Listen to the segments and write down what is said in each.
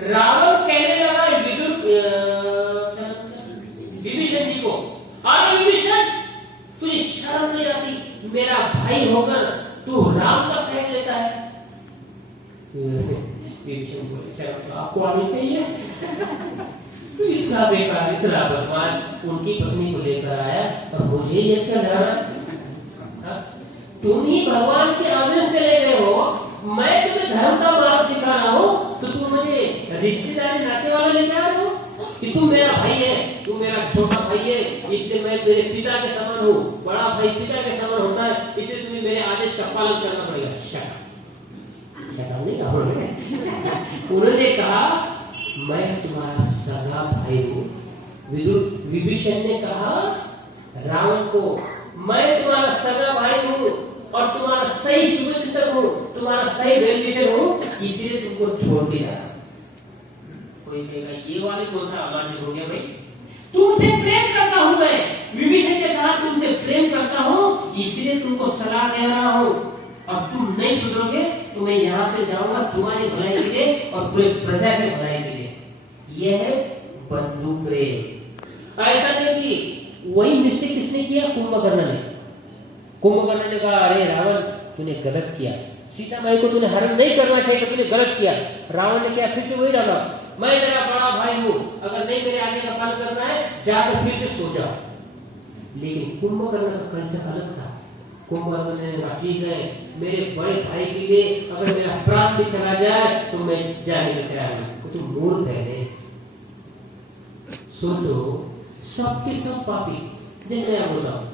रावण कहने लगा विभीषण जी को, अरे विभीषण, तुझे शर्म नहीं आती? मेरा भाई होकर तू राम का सह लेता है। विभीषण बोले, शर्म तो आपको आनी चाहिए। तो इतना बेकार, इतना बदमाश उनकी पत्नी को लेकर आया और मुझे ये अच्छा लग रहा। तुम ही भगवान के आदेश से ले गए हो, मैं तुम्हें धर्म का मार्ग सिखा रहा हूँ, तो तुम मुझे रिश्तेदारी नाते वाले लेके आ रहे हो कि तुम मेरा भाई है, तुम मेरा छोटा भाई है, इसलिए मैं तेरे पिता के समान हूँ। बड़ा भाई पिता के समान होता है, इसलिए तुम्हें मेरे आदेश का पालन करना पड़ेगा। उन्होंने कहा, मैं तुम्हारा सगा भाई हूँ। विभीषण ने कहा रावण को, मैं तुम्हारा सगा भाई हूँ और तुम्हारा सही शुभचिंतक हूँ, तुम्हारा सही वेलविशर हूँ, इसलिए तुमको छोड़ के जा रहा। कोई कहेगा ये वाले कौन सा आवाज हो गया भाई? तुमसे प्रेम करता हूँ मैं। विभीषण ने कहा तुमसे प्रेम करता हूँ, इसलिए तुमको सलाह दे रहा हूँ, और तुम नहीं सुधरोगे तो मैं यहाँ से जाऊंगा तुम्हारी भलाई के लिए और पूरे प्रजा की भलाई के लिए। यह है बंधु प्रेम। ऐसा नहीं कि वही मिस्टेक किसने किया? कुंभकर्ण ने। कुंभकर्ण ने कहा, अरे रावण, तूने गलत किया, सीता माई को तूने हरण नहीं करना चाहिए, तूने गलत किया। रावण ने क्या फिर से वही डाला, मैं तेरा बड़ा भाई हूँ, अगर नहीं मेरे आगे का पालन करना है जाकर फिर से सो जाओ। लेकिन कुंभकर्ण का कल्चर अलग था। कुंभकर्ण ने कहा, ठीक है, मेरे बड़े भाई के लिए अगर मेरा प्राण भी चला जाए तो मैं जाने को तैयार हूँ। तो मूर्ख है। सोचो, सबके सब पापी, जैसे मैं बोलता हूँ,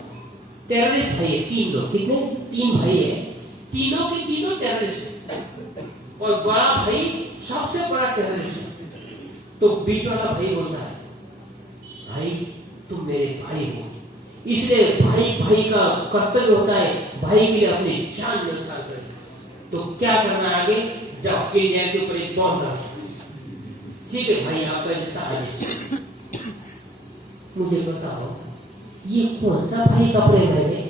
टेररिस्ट भाई है तीन लोग, कितने? 3 भाई है, तीनों के तीनों टेररिस्ट है, और बड़ा भाई सबसे बड़ा टेररिस्ट है। तो बीच वाला भाई बोलता है, भाई तुम मेरे भाई हो, इसलिए भाई भाई का कर्तव्य होता है भाई के लिए अपनी जान न्यौछावर करें। तो क्या करना आगे? जब के न्याय के ऊपर एक बॉम्ब रखा, ठीक है भाई, आपका जैसा आदेश। मुझे बताओ, ये कौन सा भाई का प्रेम है?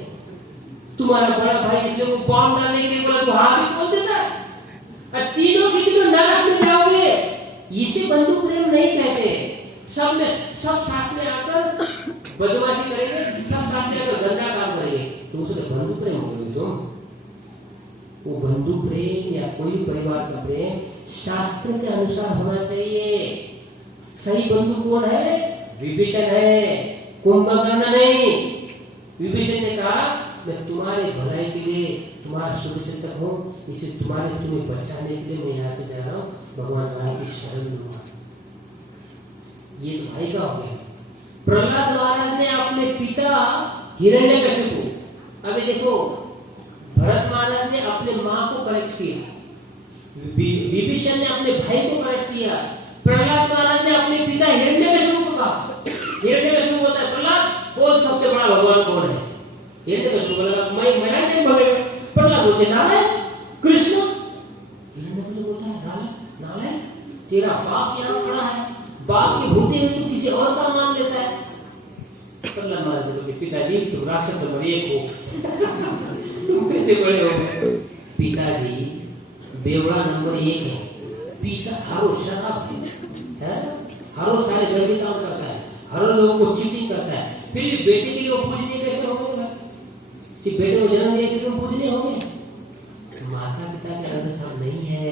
तुम्हारा बड़ा भाई इसलिए वो बॉम्ब डालने के लिए बोला तो हाँ भी बोल देता है, और तीनों की तीनों नरक में जाओगे। इसे बंधु प्रेम नहीं कहते। सब साथ में आकर बदमाशी करेंगे, सब साथ में आकर गंदा काम करेंगे, तो उसे बंधु प्रेम होगी तुम। वो बंधु प्रेम या कोई परिवार का प्रेम शास्त्र के अनुसार होना चाहिए। सही बंधु कौन है? विभीषण है, कुंभकर्ण नहीं। विभीषण ने कहा, मैं तुम्हारे भलाई के लिए तुम्हारा शुभचिंतक हूँ, इसे तुम्हें बचाने के लिए मैं यहाँ से जा रहा हूँ, भगवान राम की शरण लूंगा। ये तो भाई का हो गया। प्रहलाद महाराज ने अपने पिता हिरण्यकशिपु, अभी देखो, भरत महाराज ने अपने माँ को करेक्ट किया, विभीषण ने अपने भाई को करेक्ट किया, प्रहलाद महाराज ने अपने पिता हिरण्यकशिपु को कहा। हिरण्यकशिपु बोलता है, प्रहलाद बोल सबसे बड़ा भगवान कौन है? हिरण्यकशिपु बोला, मैं नहीं बोलेगा। प्रहलाद बोलते, नारायण कृष्ण। हिरण्यकशिपु बोलता है, नारायण तेरा बाप यहाँ खड़ा है, बाप के होते हुए तो किसी और का मान लेता है। प्रहलाद महाराज बोलते, पिताजी तुम राक्षस नंबर 1 हो, तुम कैसे बड़े हो? पिताजी बेवड़ा नंबर 1 है, पिता हरो शराब है, हरो सारे गलती काम करता है, हर लोगों को चीटिंग करता है, फिर बेटे के लिए वो पूजनीय कैसे हो गए? सिर्फ बेटे को जन्म दिया तुम पूजनीय हो गए? माता पिता के अंदर नहीं है।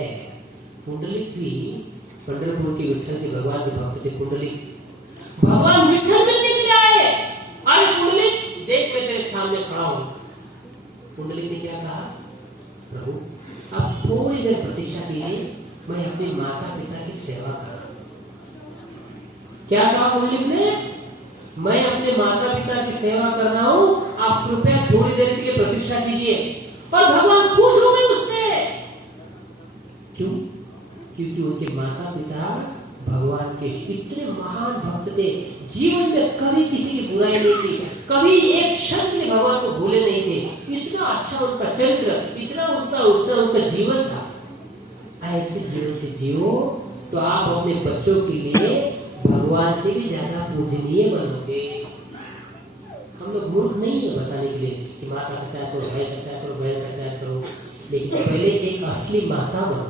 कुंडलिक भी पंढरपुर के विठल के भगवान के भक्त थे। कुंडलिक भगवान विठल मिलने के लिए आए, अरे कुंडलिक देख मैं तेरे सामने खड़ा हूं। कुंडलिक ने क्या कहा, प्रभु अब थोड़ी देर प्रतीक्षा कीजिए, मैं अपने माता पिता की सेवा कर रहा हूं। क्या कहा कुंडलिक ने? मैं अपने माता पिता की सेवा कर रहा हूं, आप कृपया थोड़ी देर के लिए प्रतीक्षा कीजिए। और भगवान खुश हो गए उससे। क्यों? क्योंकि उनके माता पिता भगवान के इतने महान भक्त थे, जीवन में कभी किसी की बुराई नहीं की, कभी एक क्षण के भगवान को भूले नहीं थे। इतना अच्छा उनका चरित्र, इतना उनका जीवन था। ऐसे जीवन से जियो तो आप अपने बच्चों के लिए भगवान से भी ज्यादा पूजनीय बनोगे। हम लोग मूर्ख नहीं है बताने के लिए कि माता पिता करो, भाई पिता करो, बहन पिता करो, लेकिन पहले एक असली माता बनो,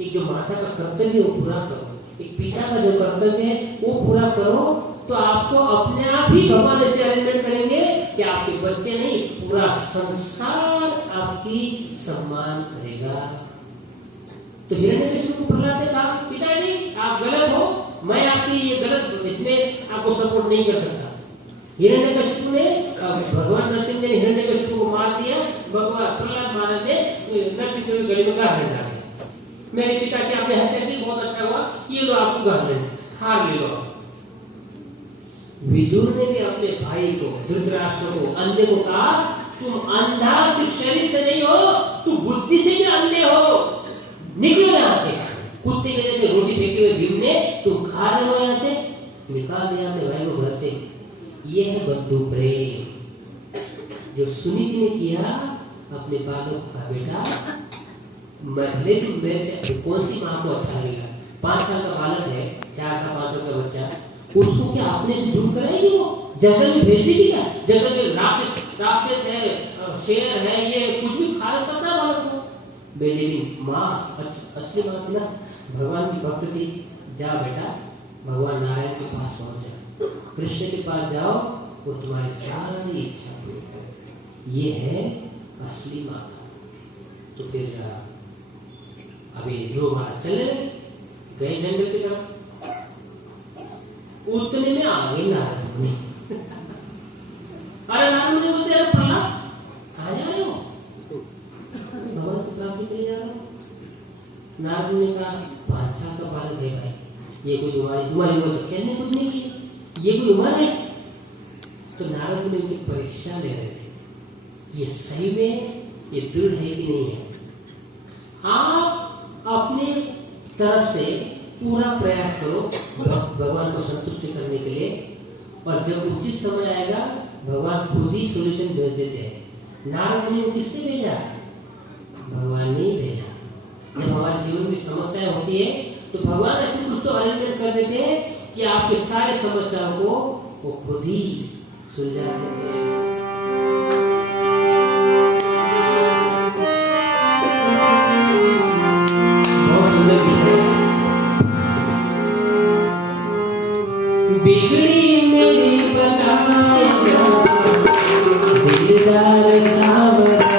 एक जो माता का कर्तव्य है वो पूरा करो, एक पिता का जो कर्तव्य है वो पूरा करो, तो आपको अपने आप ही भगवान ऐसे अरेंजमेंट करेंगे कि आपके बच्चे नहीं, पूरा संसार आपकी सम्मान करेगा। तो हिरण्यकशिपु को प्रहलाद ने कहा, पिताजी आप गलत हो, मैं आपकी ये गलत इसमें आपको सपोर्ट नहीं कर सकता। हिरण्यकशिपु ने, भगवान नरसिंह ने हिरण्यकशिपु को मार दिया, भगवान प्रहलाद महाराज ने नरसिंह की गली में गाड़ डाला। मेरे पिता की आपने हत्या की, बहुत अच्छा हुआ, ये लो आपको गाड़ लेना, हार ले लो। विदुर ने भी अपने भाई को, धृतराष्ट्र को, अंधे को कहा, तुम अंधा सिर्फ शरीर से नहीं हो, तुम बुद्धि से भी अंधे हो, निकलो यहाँ से। कुत्ते के जैसे रोटी फेंके हुए भीम ने, तुम खा रहे हो यहाँ से, निकाल दिया अपने भाई को घर से। ये है बंधु प्रेम जो सुनीति ने किया अपने बालक का। बेटा भले तुम मेरे से, कौन सी माँ को अच्छा लगेगा? 5 साल का बालक है, 4 साल 5 साल का बच्चा, उसको क्या अपने से दूर कराएगी? वो जंगल में भेज देगी क्या? जंगल में राक्षस है, शेर है, ये कुछ भी खा सकता है बालक को। लेकिन माँ असली बात ना, भगवान की भक्त थी। जा बेटा भगवान नारायण के पास पहुंच जाओ, कृष्ण के पास जाओ, वो तुम्हारी सारी इच्छा पूरी करे। ये है असली माता। तो फिर अभी ध्रुव महाराज चले गए जंगल की तरफ, उतने में आ गई नारद मुनि। अरे नारद मुनि बोलते हैं, प्रहलाद कहाँ जा रहे हो? भगवान को प्राप्ति के लिए जा रहे हो? नारद मुनि का 5 साल का बालक है भाई, ये कोई तुम्हारी उम्र तो खेलने कुछ नहीं की, ये कोई उम्र है? तो नारद मुनि उनकी परीक्षा ले रहे थे, ये सही में ये दृढ़ है कि नहीं है। आप अपने तरफ से पूरा प्रयास करो भगवान को संतुष्ट करने के लिए, और जब उचित समय आएगा भगवान खुद ही सॉल्यूशन भेज देते हैं। नारद मुनि को किसने भेजा? भगवान ने ही भेजा। जब हमारे जीवन में समस्याएं होती है तो भगवान ऐसे कुछ तो अरेंजमेंट कर देते हैं कि आपके सारे समस्याओं को वो खुद ही सुलझा देते हैं। बिगड़ी मेरी बनाए दिलदार सावरा,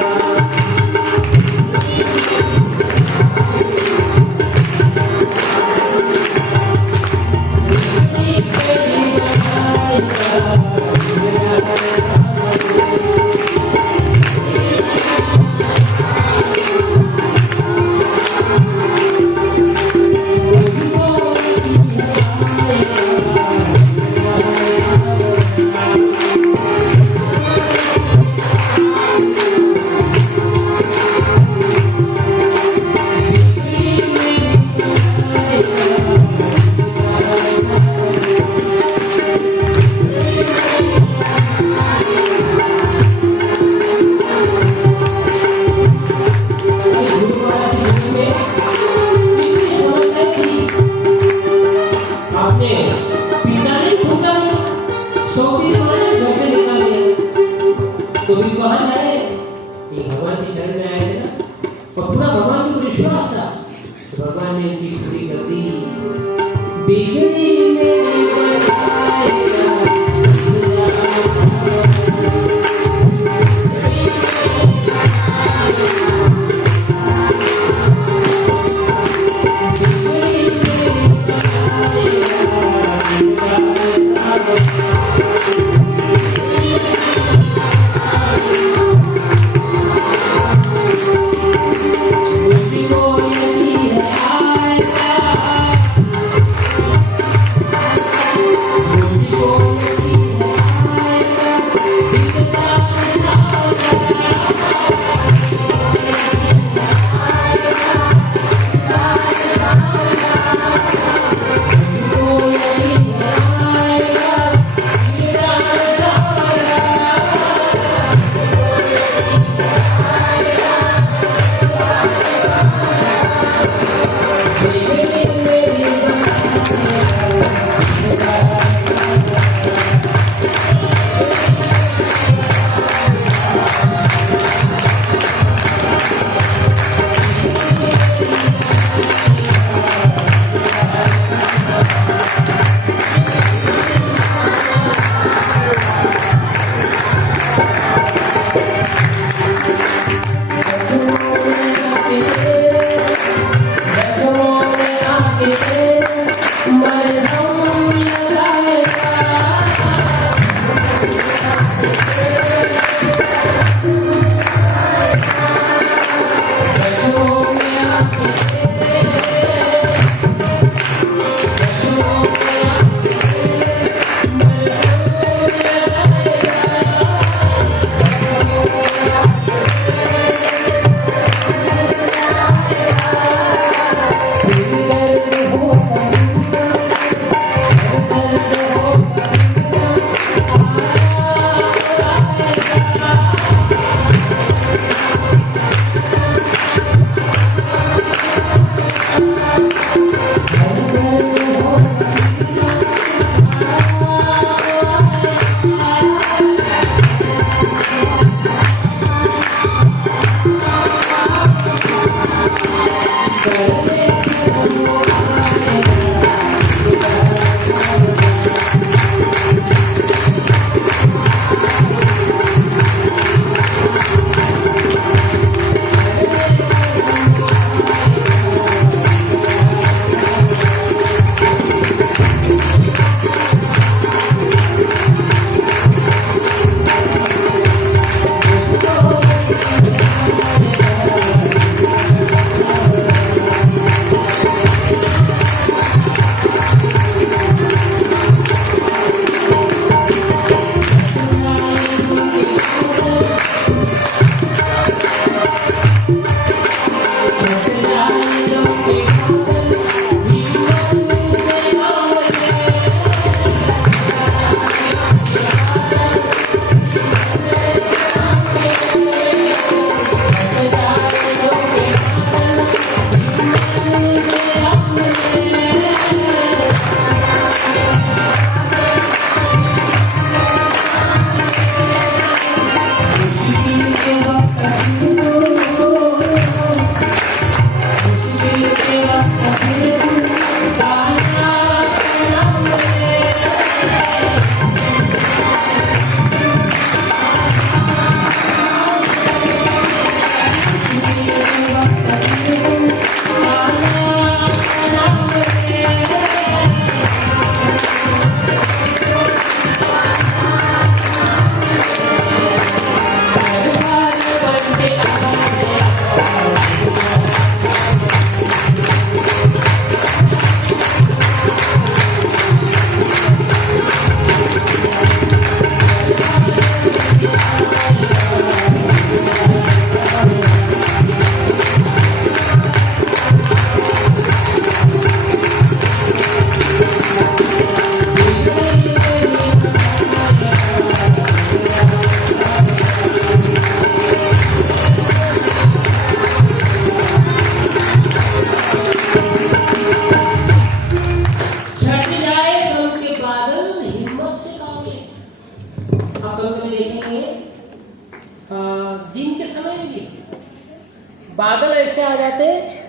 बादल ऐसे आ जाते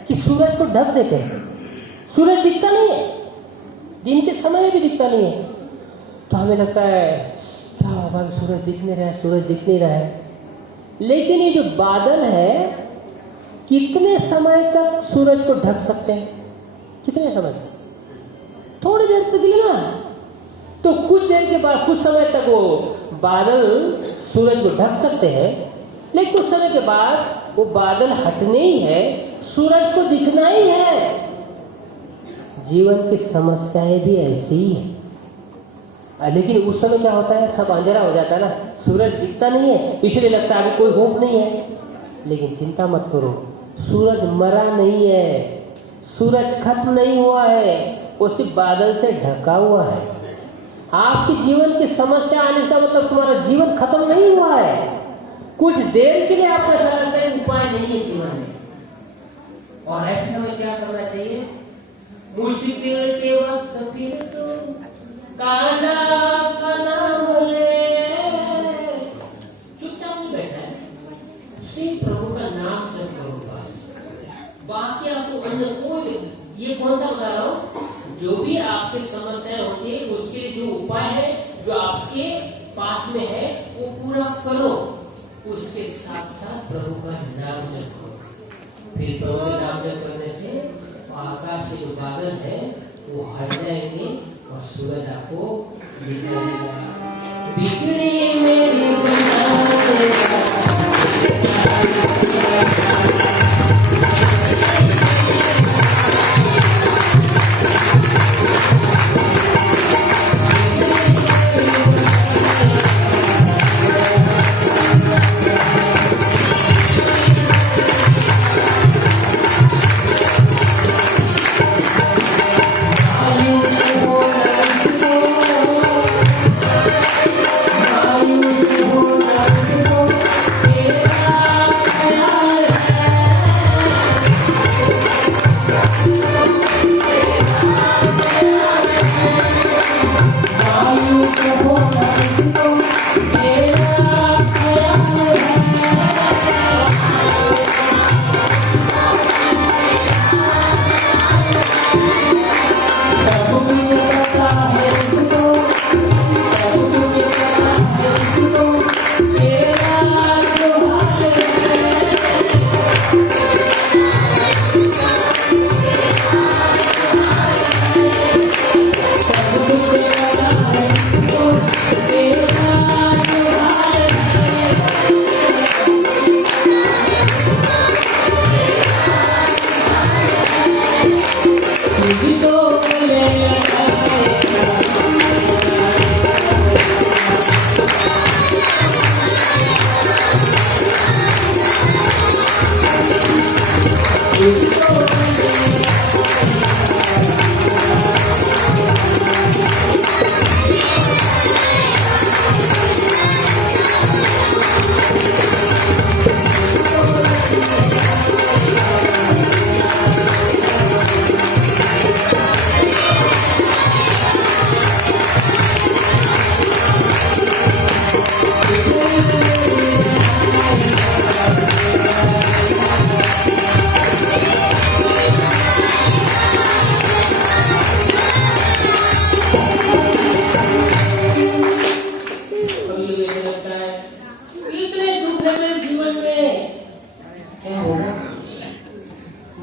कि सूरज को ढक देते हैं, सूरज दिखता नहीं है, दिन के समय में भी दिखता नहीं है। तो हमें लगता है क्या होगा, सूरज दिख नहीं रहा है, सूरज दिख नहीं रहा है। लेकिन ये जो बादल है कितने समय तक सूरज को ढक सकते हैं? कितने समय तक? थोड़ी देर तक ही ना, तो कुछ देर के बाद कुछ समय तक वो बादल सूरज को ढक सकते हैं, लेकिन कुछ समय के बाद वो बादल हटने ही है, सूरज को दिखना ही है। जीवन की समस्याएं भी ऐसी ही है। लेकिन उस समय क्या होता है, सब अंधेरा हो जाता है ना, सूरज दिखता नहीं है, इसलिए लगता है अभी कोई होप नहीं है। लेकिन चिंता मत करो, सूरज मरा नहीं है, सूरज खत्म नहीं हुआ है, वो सिर्फ बादल से ढका हुआ है। आपकी जीवन की समस्या आने का मतलब तुम्हारा जीवन खत्म नहीं हुआ है। कुछ देर के लिए आपको ऐसा लगता है उपाय नहीं है जीवन में, और ऐसे समय क्या करना चाहिए? मुश्किल के वक्त फिर तो काला का नाम ले, चुपचाप नहीं बैठा है, श्री प्रभु का नाम जप करो बस। बाकी आपको अंदर कोई, ये कौन सा बता रहा हूं, जो भी आपके समस्या होती है उसके जो उपाय है जो आपके पास में है वो पूरा करो, उसके साथ साथ प्रभु का नाम जप करो। फिर प्रभु का नाम जप करने से आकाश के जो बादल है वो हट जाएंगे और सूरज आपको दिखेगा। बिगड़ी मेरी तुझको गले लगाएगा, तुझको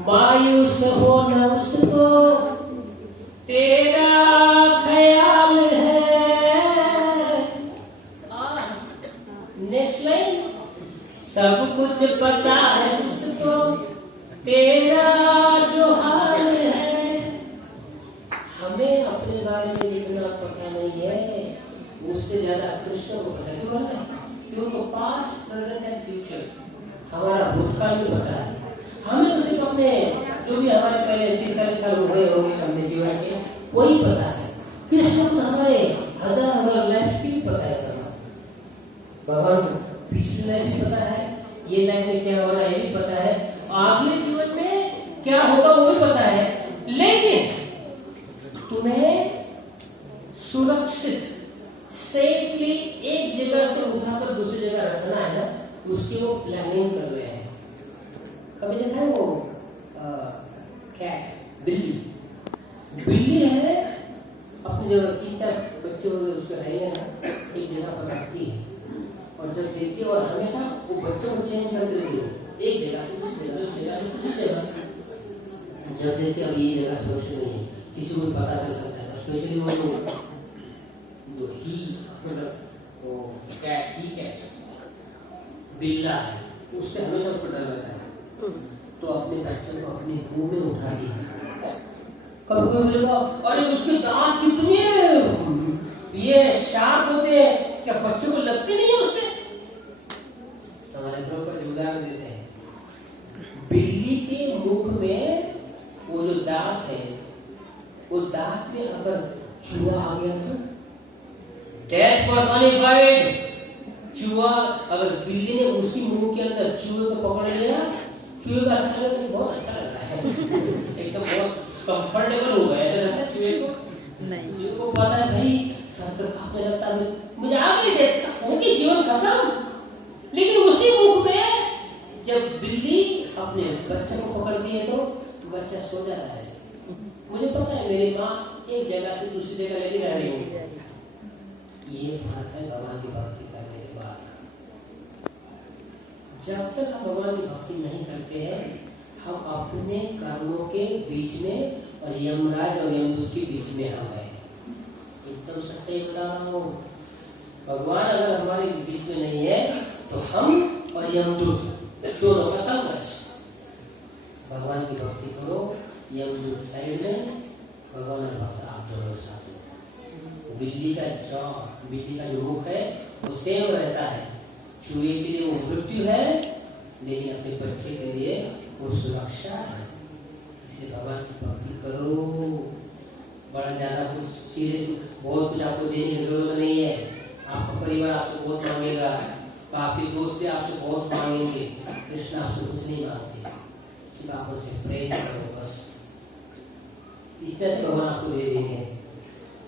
मायूस हो न उसको तेरा ख्याल है। नेक्स्ट लाइन, सब कुछ पता है उसको तेरा जो हाल है। हमें अपने बारे में इतना पता नहीं है, उससे ज्यादा कृष्ण को पता है। क्योंकि पास्ट प्रेजेंट एंड फ्यूचर हमारा भूतकाल भी पता है। हमें तो सिर्फ अपने जो भी हमारे पहले 30-40 साल हुए होंगे हमने जीवन के वही पता है। कृष्ण को हमारे हजार लाइफ की भी पता है। भगवान को पिछली लाइफ भी पता है, ये लाइफ में क्या हो रहा है ये भी पता है, अगले जीवन में क्या होगा वो भी पता है। लेकिन तुम्हें सुरक्षित सेफली एक जगह से उठाकर दूसरी जगह रखना है ना, उसकी वो प्लानिंग कर रहे हैं। कभी देखा है वो कैट, बिल्ली है अपनी जगह 3-4 बच्चे उसके रहेंगे ना, एक जगह पर रखती है और जब देखती है और हमेशा वो बच्चों को चेंज करती रहती है, एक जगह से दूसरी जगह से दूसरी जगह। जब देखते अब ये जगह सुरक्षित नहीं है, किसी को पता चल सकता है, स्पेशली वो जो ही मतलब वो कैट बिल्ला है, उससे हमेशा उसको डर लगता है। तो अपने बच्चों को अपने मुंह में उठा दिया। कभी कोई बोलेगा अरे उसके दांत कितने ये शार्प होते हैं, क्या बच्चों को लगते नहीं है उससे? हमारे प्रभु उदाहरण देते हैं, बिल्ली के मुख में वो जो दांत है, वो दांत में अगर चूहा आ गया तो डेथ पर्सनिफाइड। चूहा अगर बिल्ली ने उसी मुंह के अंदर चूहे को पकड़ लिया, चूहे का अच्छा लगा, बहुत अच्छा लग रहा है, एकदम बहुत कंफर्टेबल हो गया, ऐसा लगता है चूहे को नहीं। चूहे को पता है भाई खाने लगता है, मुझे आगे डेथ होगी, जीवन खत्म। लेकिन उसी मुख में जब बिल्ली अपने बच्चे को पकड़ दी है तो बच्चा सो जाता है। मुझे पता है मेरी माँ एक जगह से दूसरी जगह लेके जा रही होगी। ये फर्क है भगवान की भक्ति करने के बाद। जब तक हम भगवान की भक्ति नहीं करते हैं, हम अपने कर्मों के बीच में और यमराज और यमदूत के बीच में हम हैं। एकदम सच्चाई बता रहा हूँ। भगवान अगर हमारे बीच में नहीं है तो हम और यमदूत दोनों का संघर्ष। भगवान की भक्ति करो, यमदूत साइड में, भगवान और भक्त आप दोनों साथ में। बिल्ली का जो मुख है वो सेम रहता है। चूहे के लिए वो मृत्यु है, लेकिन अपने बच्चे के लिए वो सुरक्षा है। इसलिए भगवान की भक्ति करो। बड़ा ज्यादा कुछ सीरियस बहुत कुछ आपको देने की जरूरत नहीं है। आपका परिवार आपसे बहुत मांगेगा, आपके दोस्त भी आपसे बहुत मांगेंगे। कृष्ण आपसे कुछ नहीं मांगते, सिर्फ आप उनसे प्रेम करो बस, इतना से भगवान आपको दे देंगे।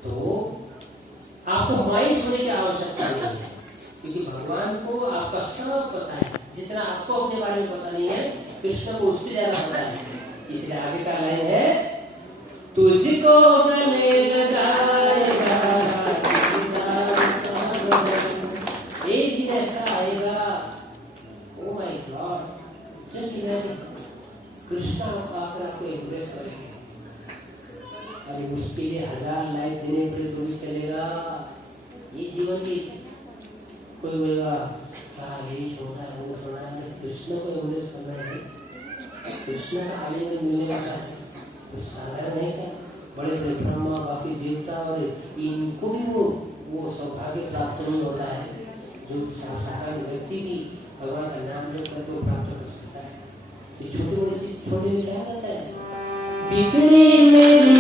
तो आपको माइंड होने की आवश्यकता नहीं है, क्योंकि भगवान को आपका सब पता है। जितना आपको अपने बारे में पता नहीं है, कृष्ण को उससे ज्यादा पता है। इसलिए आगे का लाइन है, तुझको गले लगाएगा एक दिन ऐसा आएगा। Oh my God, just imagine Krishna आकर आपको एम्ब्रेस करेंगे। अरे उसके लिए 1000 लाइफ देने पड़े तो भी चलेगा। ये जीवन की कोई बोलेगा यही छोड़ा है वो छोड़ा है, कृष्ण को एम्ब्रेस करना है। कृष्ण का आलिंगन मिलने का साधारण नहीं था, बड़े बड़े ब्रह्मा बाकी देवता और इनको भी वो सौभाग्य प्राप्त नहीं होता है जो साधारण व्यक्ति भी भगवान का नाम जो करके वो प्राप्त कर सकता है। ये छोटी बड़ी चीज छोटे में क्या होता है? बिगड़ी मेरी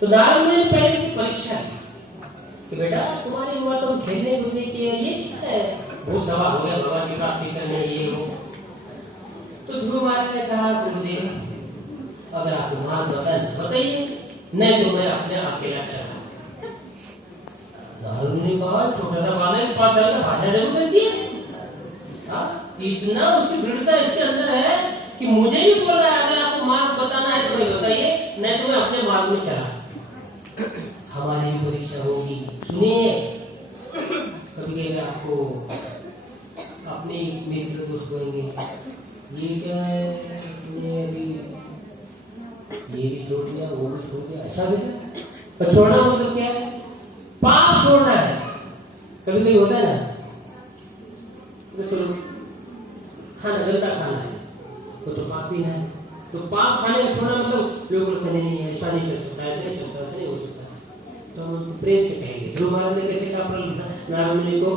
तो नारद मुनि ने पहले की परीक्षा की कि बेटा तुम्हारी उम्र तुम खेलने कूदने के लिए क्या है, बहुत सवाल हो गया भगवान की प्राप्ति करने ये हो। तो ध्रुव महाराज ने कहा गुरुदेव अगर आपको मार्ग बताइए, नहीं तो मैं अपने अकेला चला। नारद मुनि ने कहा छोटा सा बालक 5 साल का भाषा जरूर दीजिए। इतना उसकी दृढ़ता इसके अंदर है कि मुझे भी बोल रहा है अगर आपको मार्ग बताना है तो बताइए, नहीं तो मैं अपने मार्ग में चला। हमारी परीक्षा होगी, सुनिए। कभी मैं आपको अपने मित्र को सुनेंगे, ये क्या है, ये भी छोड़ दिया, वो भी छोड़ दिया, ऐसा भी पर छोड़ना मतलब क्या है? पाप छोड़ना है। कभी कभी होता है ना, तो चलो खाना गलता खाना है तो पाप पीना है, तो पाप खाने का छोड़ना मतलब लोग कहने नहीं है, ऐसा नहीं चल सकता, ऐसा नहीं चल सकता, ऐसा नहीं हो सकता। तो हम उनको प्रेम से कहेंगे। ध्रुव महाराज ने कैसे कहा नारद मुनि को,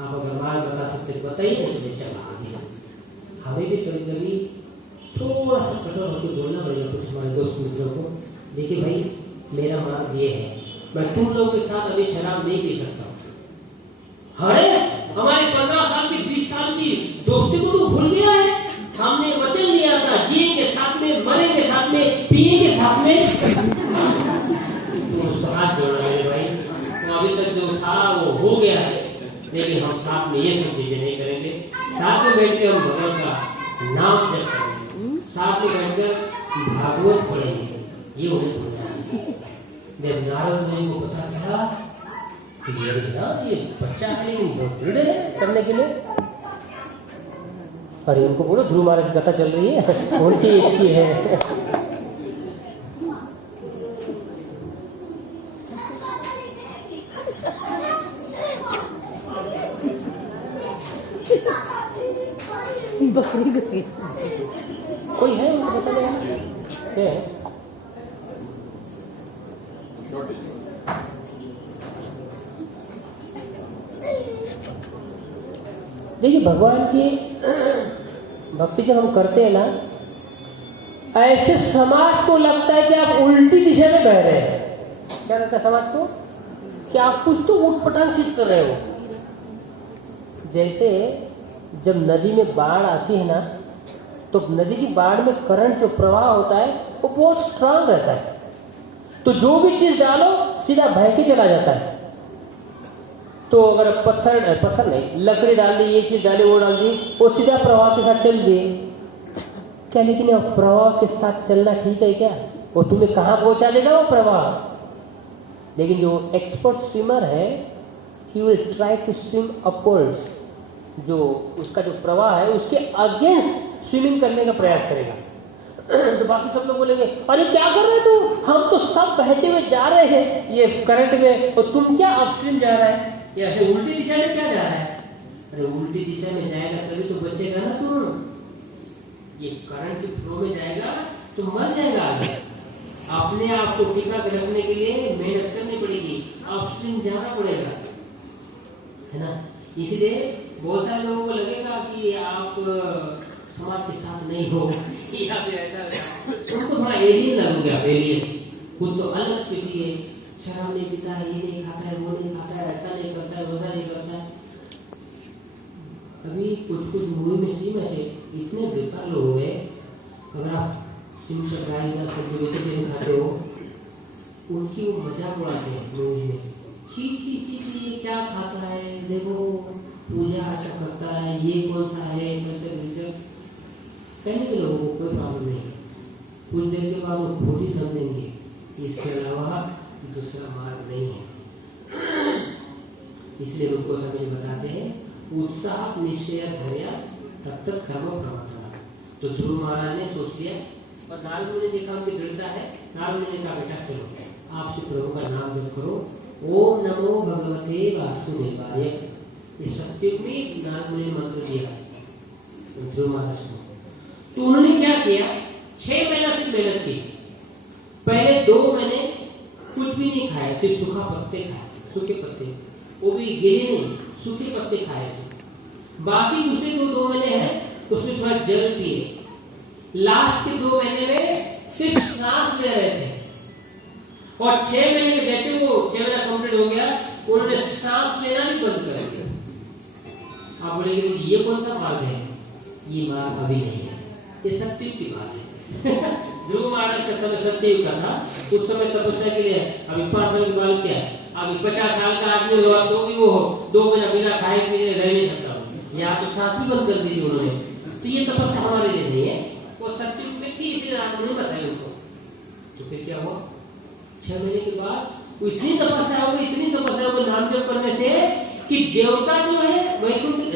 आप अगर मार्ग बता सकते तो बताइए, नहीं तो चला आगे। हमें भी कभी कभी थोड़ा सा कठोर होकर बोलना पड़ेगा कुछ हमारे दोस्त मित्रों को, देखिए भाई मेरा मार्ग ये है, मैं तुम लोगों के साथ अभी शराब नहीं पी सकता। अरे हमारे 15 साल की 20 साल की दोस्ती को तो भूल गया है। हमने वचन लिया था जिएंगे साथ में, मरेंगे साथ में, पिएंगे साथ में। तो उसको हाथ जोड़ रहे भाई, तो अभी तक जो था वो हो गया है, लेकिन हम साथ में ये सब चीजें नहीं करेंगे। साथ में बैठ के हम भगवान का नाम जप करेंगे, साथ में बैठकर भागवत पढ़ेंगे, ये उन्हें बोला। जब नारद मुनि को पता चला ये बच्चा है दृढ़ है करने के लिए, अरे उनको बोलो ध्रुव महाराज की कथा चल रही है, उनकी इसकी है। बकरी गसी कोई है उनको बता क्या है? देखिए भगवान की भक्ति जब हम करते हैं ना, ऐसे समाज को लगता है कि आप उल्टी दिशा में बह रहे हैं। क्या लगता है समाज को कि आप कुछ तो उठपटांग चीज कर रहे हो। जैसे जब नदी में बाढ़ आती है ना, तो नदी की बाढ़ में करंट जो प्रवाह होता है वो बहुत स्ट्रांग रहता है, तो जो भी चीज डालो सीधा बह के चला जाता है। तो अगर पत्थर नहीं, लकड़ी डाल दी, ये चीज डाली, वो डाल दी, वो सीधा प्रवाह के साथ चल दिए क्या? लेकिन अब प्रवाह के साथ चलना ठीक है क्या? वो तुम्हें कहाँ पहुंचा देगा वो प्रवाह। लेकिन जो एक्सपर्ट स्विमर है, he will try to swim upwards, जो उसका जो प्रवाह है उसके अगेंस्ट स्विमिंग करने का प्रयास करेगा। तो बाकी सब लोग बोलेंगे अरे क्या कर रहे तू, हम तो सब बहते हुए जा रहे हैं ये करंट में, और तुम क्या अपस्ट्रीम जा रहा है, ये ऐसे उल्टी दिशा में क्या जा रहा है। अरे उल्टी दिशा में जाएगा तभी तो बचेगा ना तुम, ये करंट के फ्लो में जाएगा तो मर जाएगा आगे। अपने आप को टिका के रखने के लिए मेहनत करनी पड़ेगी, अपस्ट्रीम जाना पड़ेगा, है ना। इसलिए बहुत सारे लोगों को लगेगा कि आप समाज के साथ नहीं हो या फिर ऐसा, उनको थोड़ा एलियन लगोगे आप, एलियन। खुद तो अलग स्पीसी है, शराब नहीं पीता है, ये नहीं खाता है, वो नहीं खाता है, ऐसा नहीं करता है, वैसा नहीं करता है। अभी कुछ मूवी में सीन ऐसे इतने बेकार लोग हुए, अगर आप सिम चक्राई या सब खाते हो, उनकी वो मजाक उड़ाते हैं मूवी में, ची ची ची ची ये क्या खाता है, देखो पूजा अच्छा करता है, ये कौन सा है, कहने के लोगों को कोई प्रॉब्लम नहीं है, कुछ देर के बाद वो खुद ही समझेंगे, इसके अलावा दूसरा मार्ग नहीं है। इसलिए उनको समझ बताते हैं उत्साह निश्चय धैर्य तब तक कर्म प्रवर्तन। तो ध्रुव महाराज ने सोच लिया और नारद ने देखा उनकी दृढ़ता है, नारद ने कहा बेटा चलो आप श्री प्रभु का नाम जप करो, ओम नमो भगवते वासुदेवाय। ये सत्युग में नारद ने मंत्र दिया ध्रुव महाराज को। तो उन्होंने क्या किया, 6 महीना से मेहनत की। पहले 2 महीने कुछ भी नहीं खाया, सिर्फ सूखा पत्ते खाए, सूखे पत्ते, वो भी गिरे नहीं, सूखे पत्ते खाए थे। बाकी दूसरे जो 2 महीने हैं उसमें थोड़ा जल पिए। लास्ट के 2 महीने में सिर्फ सांस ले रहे थे, और 6 महीने के जैसे वो 6 महीना कंप्लीट हो गया, उन्होंने सांस लेना भी बंद कर दिया। आप बोलेंगे ये कौन सा मार्ग है, ये मार्ग अभी नहीं है, ये सत्युग की बात है। ध्रुव महाराज का समय सत्युग का था, उस समय तपस्या के लिए अभी 5 साल की बात क्या है, अभी 50 साल का आदमी होगा तो भी वो 2 महीना बिना खाए पीए रह नहीं सकता, यहाँ तो सांस भी बंद कर दी थी उन्होंने। तो ये तपस्या हमारे लिए नहीं है, वो सत्युग में थी, इसलिए आज नहीं बताया उनको। तो फिर क्या हुआ, 6 महीने के बाद इतनी तपस्या हो गई, इतनी तपस्या हो गई नाम जप करने से कि देवता जो है वैकुंठ नहीं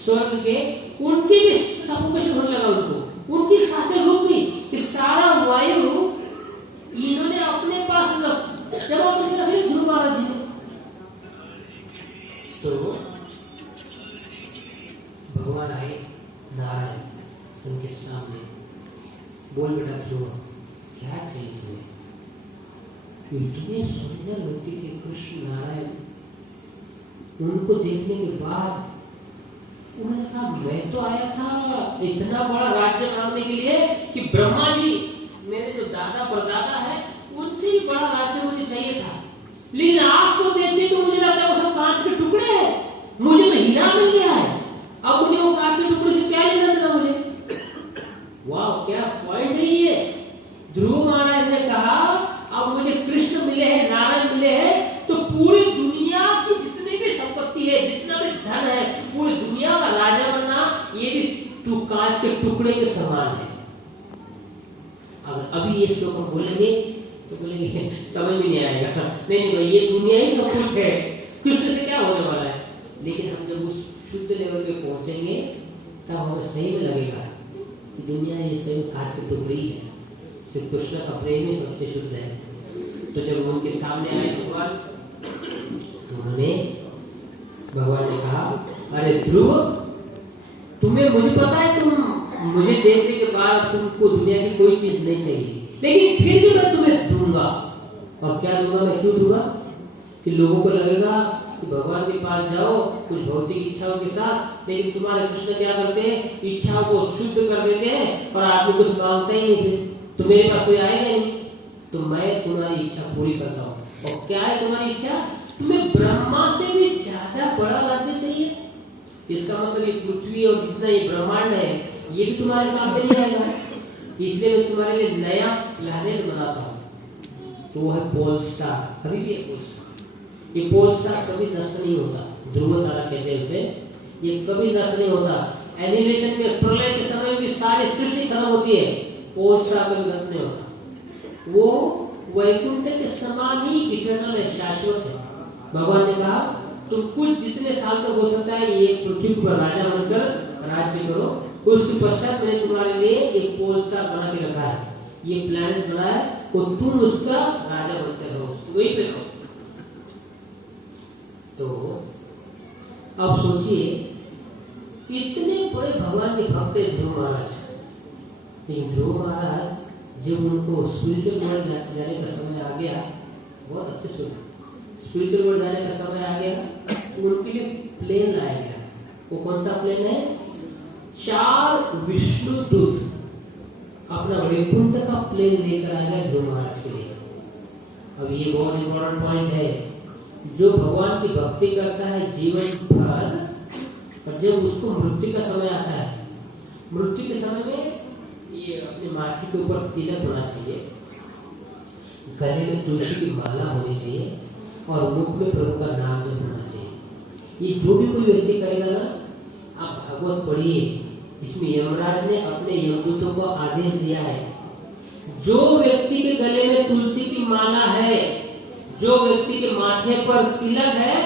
स्वर्ग के, उनकी भी सफोकेशन होने लगा उनको, उनकी सांसें रुक गई कि सारा वायु इन्होंने अपने पास जमा करके रखे ध्रुव महाराज जी ने। तो भगवान आए नारायण उनके सामने, बोल बेटा ध्रुव क्या चाहिए तुम्हें। इतने सुंदर व्यक्ति थे कृष्ण नारायण, उनको देखने के बाद उन्होंने कहा मैं तो आया था इतना बड़ा राज्य मांगने के लिए कि ब्रह्मा जी मेरे जो दादा परदादा है उनसे भी बड़ा राज्य मुझे चाहिए था, लेकिन आपको देखते तो मुझे लगता है वो सब कांच के टुकड़े हैं, मुझे तो हीरा मिल गया है, अब मुझे वो कांच के टुकड़े से क्या लेना देना मुझे। वाह क्या पॉइंट है ये। ध्रुव महाराज ने कहा अब मुझे कृष्ण मिले हैं, नारायण मिले हैं, तो पूरी दुनिया की जितनी भी संपत्ति है, जितना भी धन है, पूरी दुनिया का राजा बनना ये भी तू कांच के टुकड़े के समान है। अगर अभी ये श्लोक हम बोलेंगे तो बोलेंगे समझ में नहीं आएगा, नहीं भाई ये दुनिया ही सब कुछ है, कृष्ण से क्या होने वाला है। लेकिन हम जब उस शुद्ध लेवल पे पहुंचेंगे तब हमें सही में लगेगा कि दुनिया ये सही कांच के टुकड़े ही है, सिर्फ कृष्ण का प्रेम ही सबसे शुद्ध है। तो जब उनके सामने आए भगवान, तो उन्होंने भगवान ने कहा अरे ध्रुव तुम्हें मुझे पता है तुम मुझे देखने के बाद तुमको दुनिया की कोई चीज नहीं चाहिए, लेकिन फिर भी मैं तुम्हें दूंगा। और क्या दूंगा, मैं क्यों दूंगा कि लोगों को लगेगा कि भगवान के पास जाओ कुछ भौतिक इच्छाओं के साथ, लेकिन तुम्हारे कृष्ण क्या करते हैं, इच्छाओं को शुद्ध कर देते हैं और आपको कुछ मांगते ही नहीं, तो मेरे पास कोई आएगा नहीं, तो मैं तुम्हारी इच्छा पूरी करता हूँ। और क्या है तुम्हारी इच्छा, तुम्हें ब्रह्मा से भी ज्यादा बड़ा राज्य चाहिए। इसका मतलब ये पृथ्वी और जितना ये ब्रह्मांड है ये भी तुम्हारे काम पे नहीं आएगा, इसलिए मैं तुम्हारे लिए नया प्लैनेट बनाता हूँ। तो वो है पोल स्टार, अभी भी है पोल स्टार। ये पोल स्टार कभी नष्ट नहीं होता, ध्रुव तारा कहते हैं उसे, ये कभी नष्ट नहीं होता। एनिमेशन के प्रलय के समय भी सारी सृष्टि खत्म होती है, पोल स्टार कभी नष्ट नहीं होता। वो वैकुंठ के समान ही इटर्नल है, शाश्वत है। भगवान ने कहा तुम कुछ जितने साल तक हो सकता है ये पृथ्वी पर राजा बनकर राज्य करो, उसके पश्चात मैंने तुम्हारे लिए एक पोल स्टार बना के रखा है, ये प्लैनेट बना है, तो तुम उसका राजा बनते रहो, वही पे रहो। तो अब सोचिए इतने बड़े भगवान के भक्त है ध्रुव महाराज, लेकिन ध्रुव महाराज जब उनको स्पिरिचुअल वर्ल्ड जाने का समय आ गया, बहुत अच्छे सुनो, स्पिरिचुअल वर्ल्ड जाने का समय आ गया तो उनके लिए प्लेन लाया गया। वो कौन सा प्लेन है? 4 विष्णु दूत अपना वैकुंठ का प्लेन लेकर आ गया ध्रुव महाराज के लिए। अब ये बहुत इंपॉर्टेंट पॉइंट है, जो भगवान की भक्ति करता है जीवन भर, और जब उसको मृत्यु का समय आता है, मृत्यु के समय में ये अपने माथे के ऊपर तिलक होना चाहिए, गले में तुलसी की माला होनी चाहिए और मुख में प्रभु का नाम जप होना चाहिए। ये जो भी कोई व्यक्ति करेगा ना, आप भागवत पढ़िए, इसमें यमराज ने अपने यमदूतों को आदेश दिया है, जो व्यक्ति के गले में तुलसी की माला है, जो व्यक्ति के माथे पर तिलक है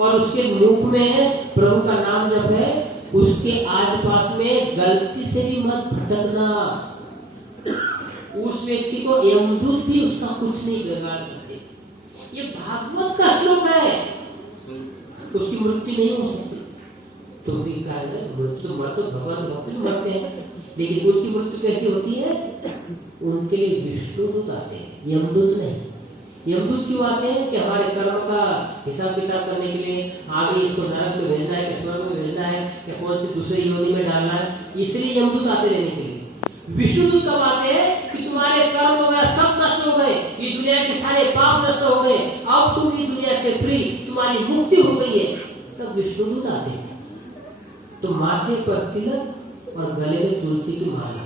और उसके मुख में प्रभु का नाम जप है, उसके आसपास में गलती से भी मत भटकना। उस व्यक्ति को यमदूत भी उसका कुछ नहीं बिगाड़ सकते। ये भागवत का श्लोक है, उसकी मृत्यु नहीं हो सकती। तो भी कहा है मृत्यु मर तो भगवान भक्त मरते हैं, लेकिन उनकी मृत्यु कैसी होती है? उनके लिए विष्णुदूत आते हैं, यमदूत नहीं। यमदूत क्यों आते हैं? कि हमारे कर्म का हिसाब किताब करने के लिए, आगे इसको नरक में भेजना है, स्वर्ग में भेजना है, या कौन सी दूसरी योनि में डालना है, इसलिए यमदूत आते रहने के लिए। विष्णुदूत कब आते हैं? कि तुम्हारे कर्म वगैरह सब नष्ट हो गए, ये दुनिया के सारे पाप नष्ट हो गए, अब तुम इस दुनिया से फ्री, तुम्हारी मुक्ति हो गई है, तब विष्णुदूत आते हैं। तो माथे पर तिलक और गले में तुलसी की माला।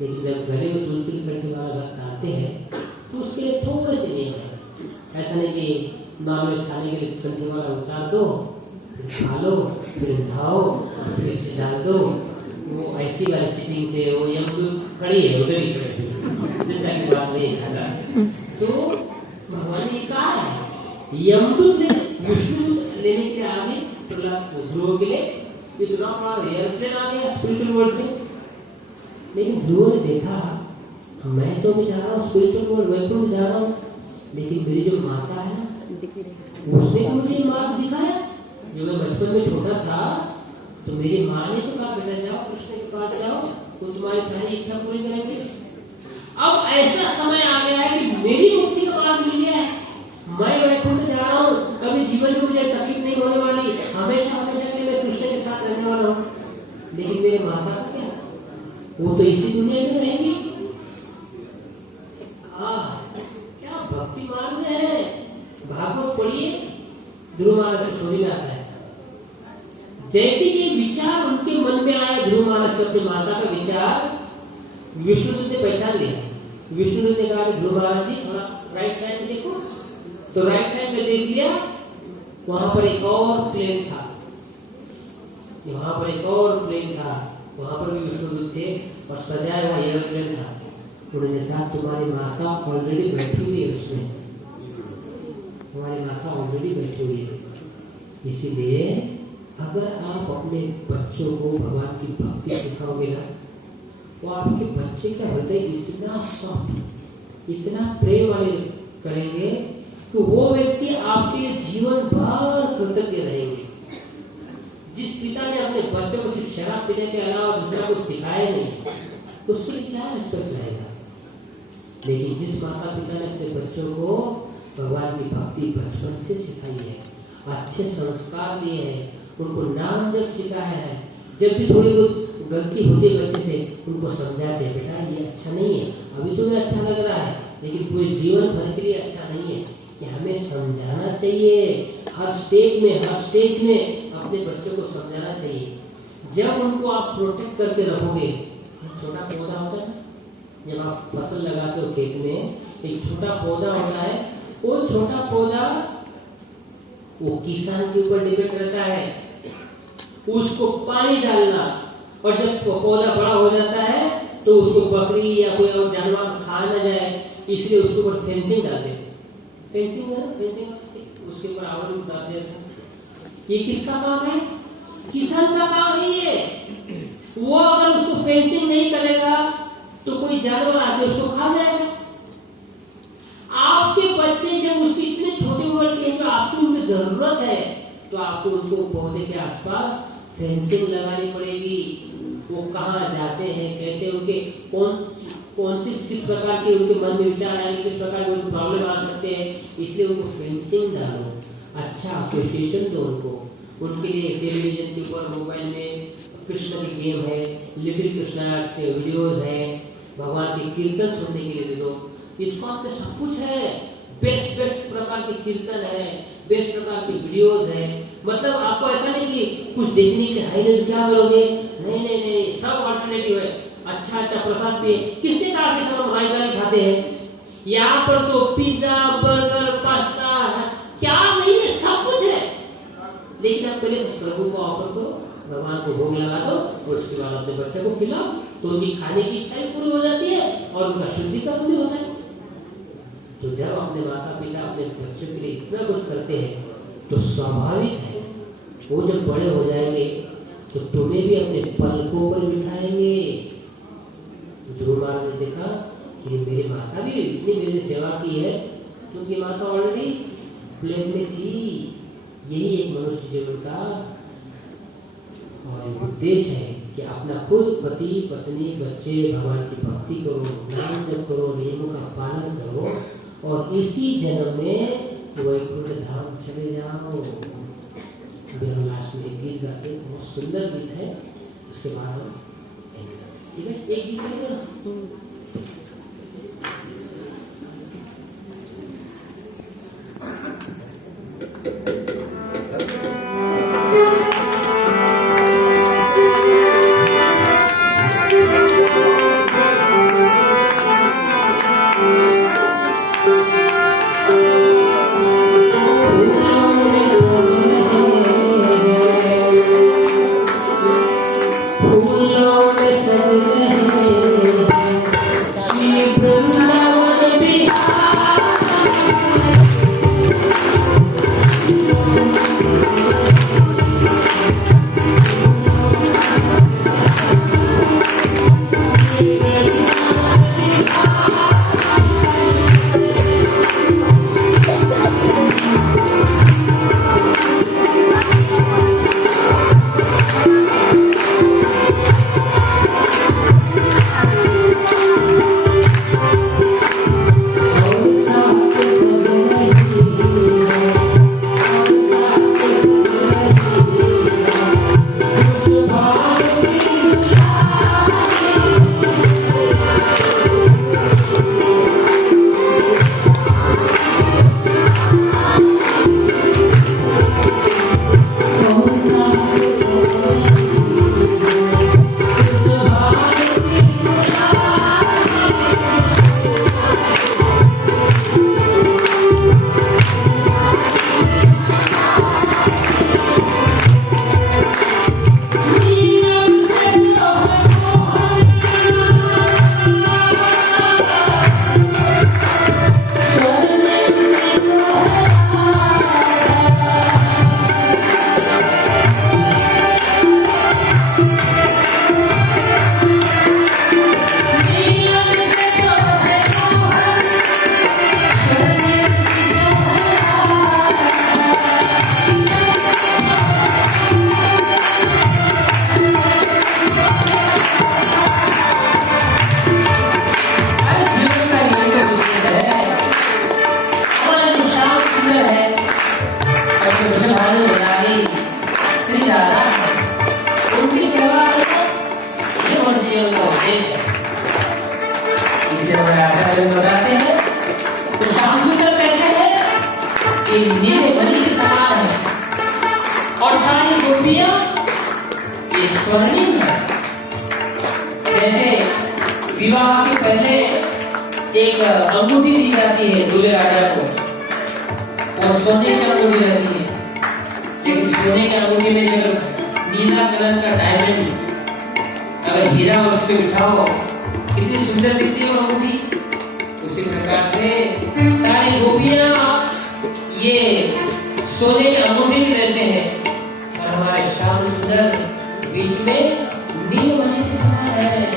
लेकिन जब गले में तुलसी की कंठी माला डालते हैं तो उसके लिए थोड़े से नहीं है, ऐसा नहीं कि नॉनवेज खाने के लिए कंठी माला उतार दो, फिर खा लो, फिर खाओ, फिर से डाल दो, वो ऐसी वाली चीटिंग से वो यमदूत खड़ी है उधर ही खड़ी, चिंता की बात नहीं है। तो भगवान ने कहा है यमदूत विष्णुदूत लेने के लिए आगे ध्रुव के लिए इतना बड़ा एयरप्लेन आ गया स्पिरिचुअल वर्ल्ड से। लेकिन ध्रुव ने देखा मैं तो भी जा रहा हूँ स्पिरिचुअल वर्ल्ड, वैकुंठ जा रहा हूँ, लेकिन मेरी जो माता है ना, उसने मुझे मार्ग दिखाया। जो मैं बचपन में छोटा था तो मेरी माँ ने तो कहा बेटा जाओ कृष्ण के पास जाओ, तो तुम्हारी सारी इच्छा पूरी करेंगे। अब ऐसा समय आ गया है कि मेरी मुक्ति का मार्ग मिल गया है, मैं वैकुंठ जा रहा हूँ, कभी जीवन में मुझे तकलीफ नहीं होने वाली, हमेशा हमेशा के लिए कृष्ण के साथ रहने वाला हूँ। लेकिन मेरे माता का क्या, वो तो इसी दुनिया में रहेंगी। क्या भक्ति मार्ग है। भागवत पढ़िए, ध्रुव महाराज से थोड़ी में आता है। जैसे ये विचार उनके मन में आया, ध्रुव महाराज अपनी माता का विचार विष्णुदूत ने पहचान लिया। विष्णुदूत ने कहा ध्रुव महाराज जी थोड़ा राइट साइड में देखो, तो राइट साइड में देख लिया, वहां पर एक और प्लेन था, वहां पर एक और प्लेन था, वहां पर भी विष्णुदूत थे और सजाया हुआ एयरप्लेन था। उन्होंने कहा तुम्हारी माता ऑलरेडी बैठी हुई है उसमें, तुम्हारी माता ऑलरेडी बैठी हुई है। इसीलिए अगर आप अपने बच्चों को भगवान की भक्ति सिखाओगे ना, तो आपके बच्चे का हृदय इतना सॉफ्ट, इतना प्रेम वाले करेंगे कि वो व्यक्ति आपके लिए जीवन भर कृतज्ञ रहेंगे। जिस पिता ने अपने बच्चों को सिर्फ शराब पीने के अलावा दूसरा कुछ सिखाया नहीं, तो उसके लिए क्या रिस्पेक्ट रहेगा। लेकिन जिस माता पिता ने अपने बच्चों को भगवान की भक्ति बचपन से सिखाई है, अच्छे संस्कार दिए हैं, उनको नाम जब सिखाया है, जब भी थोड़ी बहुत गलती होती है बच्चे से उनको समझाते हैं बेटा ये अच्छा नहीं है, अभी तुम्हें अच्छा लग रहा है लेकिन पूरे जीवन भर के लिए अच्छा नहीं है। कि हमें समझाना चाहिए, हर स्टेज में अपने बच्चों को समझाना चाहिए। जब उनको आप प्रोटेक्ट करके रखोगे, छोटा पौधा होता है, जब आप फसल लगाते हो खेत में, एक छोटा पौधा होता है, वो छोटा पौधा वो किसान के ऊपर डिपेंड रहता है, उसको पानी डालना, और जब पौधा बड़ा हो जाता है तो उसको बकरी या कोई और जानवर खा ना जाए, इसलिए उसके ऊपर फेंसिंग डालते हैं। फेंसिंग उसके ऊपर आवरण डालते हैं, ये किसका काम है? किसान का काम है ये। वो अगर उसको फेंसिंग नहीं करेगा तो कोई जानवर आके उसको खा जाएगा। आपके बच्चे जब उसकी इतने छोटे उम्र के हैं तो आपको उनकी जरूरत है, तो आपको उनको पौधे के आसपास फेंसिंग लगानी पड़ेगी। वो कहाँ जाते हैं, कैसे उनके कौन सी किस प्रकार के उनके मन में विचार आएंगे, किस प्रकार के उनको प्रॉब्लम आ सकते हैं, इसलिए उनको फेंसिंग डालो, अच्छा एसोसिएशन दो उनको। उनके लिए टेलीविजन के ऊपर मोबाइल में कृष्ण के गेम है, लिटिल कृष्णा के वीडियोज है, भगवान के कीर्तन सुनने के लिए दे दो। इसको आपके सब कुछ है, बेस्ट प्रकार के कीर्तन है, बेस्ट प्रकार के वीडियोज है। मतलब आपको ऐसा नहीं कि कुछ देखने के है नहीं, क्या करोगे? नहीं, सब अल्टरनेटिव है। अच्छा प्रसाद पे किसने कहा कि सब राई गाली खाते हैं? यहाँ पर तो पिज्जा, बर्गर, पास्ता क्या नहीं है, सब कुछ है। लेकिन आप पहले प्रभु को ऑफर करो, भगवान को भोग लगा दो और उसके बाद अपने बच्चे को खिलाओ, तो उनकी खाने की इच्छा भी पूरी हो जाती है और उनका शुद्धिकरण भी होता है। तो जब अपने माता पिता अपने बच्चों के लिए इतना कुछ करते हैं तो स्वाभाविक है वो जब बड़े हो जाएंगे तो तुम्हें भी अपने पलकों पर बिठाएंगे। ध्रुव महाराज ने देखा कि मेरी माता भी इतनी मेरी सेवा की है, क्योंकि माता ऑलरेडी प्लेन में थी। यही एक मनुष्य जीवन का उद्देश्य है कि अपना खुद पति पत्नी बच्चे भगवान की भक्ति करो, नाम जप करो, नियमों का पालन करो और इसी जन्म में वैकुंठ धाम चले जाओ। लास्ट में एक गीत गाते हैं, बहुत सुंदर गीत है, उसके बाद हम ठीक है एक गीत है। और सारी गोपियां स्वर्णिम है। जैसे विवाह के पहले एक अंगूठी दी जाती है दूल्हे राजा को, और सोने की अंगूठी रहती है, लेकिन सोने की अंगूठी में अगर नीला कलर का डायमंड अगर हीरा उस पर बिठाओ कितनी सुंदर दिखती है वो अंगूठी। उसी प्रकार से सारी गोपियां ये सोने के अंगूठी में रहते हैं। हमारे श्याम सुंदर बीच में नीलमणि के समान है।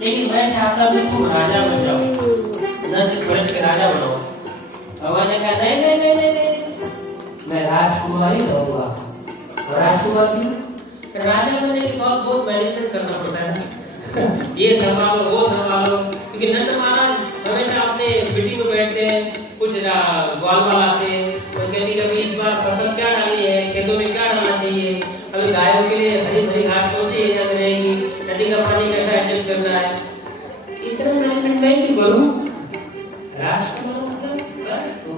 लेकिन मैं चाहता हूँ तुम राजा बन जाओ, न ब्रज के राजा बनो। भगवान ने कहा नहीं नहीं नहीं नहीं, नहीं। मैं राजकुमार ही रहूंगा। राजकुमार क्यों? राजा बनने के बाद बहुत मैनेजमेंट करना पड़ता है ये संभालो वो संभालो, क्योंकि नंद महाराज हमेशा अपने मीटिंग में बैठते हैं, कुछ ग्वाल वाल आते हैं तो कहते कभी इस बार फसल क्या डालनी है, खेतों में क्या डालना चाहिए, अभी गायों के लिए हरी भरी घास कौन सी रहेगी, नदी का पानी कैसा एडजस्ट करना है, इतना मैनेजमेंट मैं क्यों करूं? राजकुमार मतलब बस वो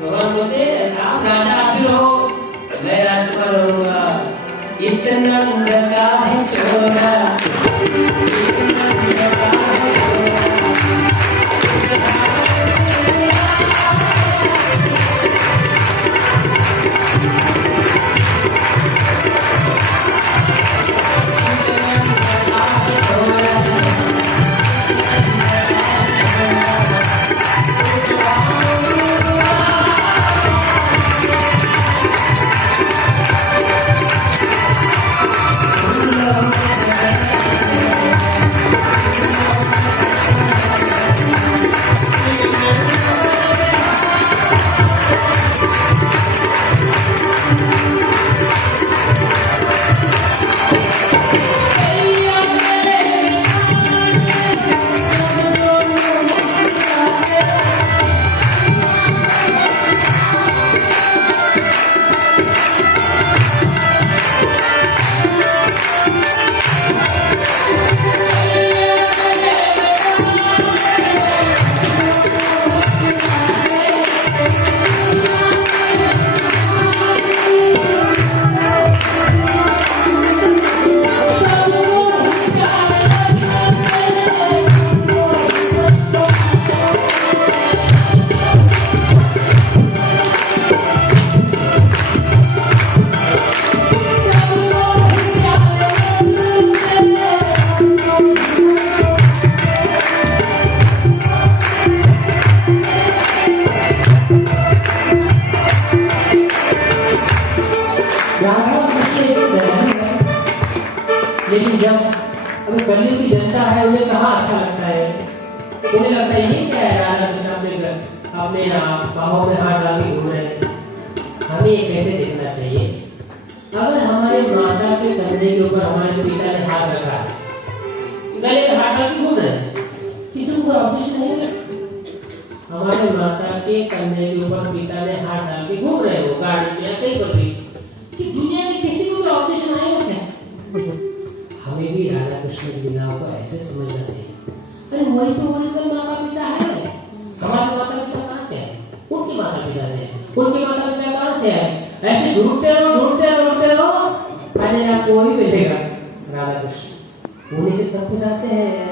भगवान बोलते आप राजा आप भी रहो, मैं राजकुमार रहूंगा। इतना का है छोरा, लेकिन जब अभी कलियुग की जनता है उन्हें कहाँ अच्छा लगता है, उन्हें लगता है ये क्या है, राजा कृष्ण अपने बाहों में हाथ डाल के घूम रहे हैं। हमें ये कैसे देखना चाहिए? अगर हमारे माता के कंधे के ऊपर हमारे पिता ने हाथ रखा, गले में हाथ डाल के घूम रहे हैं, किसी को ऑपरेशन नहीं है? हमारे माता के कंधे के ऊपर पिता ने हाथ डाल के घूम रहे हो गाड़ी में या कहीं पर भी, कि दुनिया के किसी को भी ऑपरेशन आएगा क्या? हमें भी राधा कृष्ण की लीलाओं को ऐसे समझना चाहिए। अरे वही तो माता पिता है, हमारे माता पिता कहाँ से है? उनके माता पिता से, उनके माता पिता कहाँ ऐसे ढूंढते रहो, फाइनली आपको वही मिलेगा, राधा कृष्ण। उन्हीं से सब कुछ आते हैं।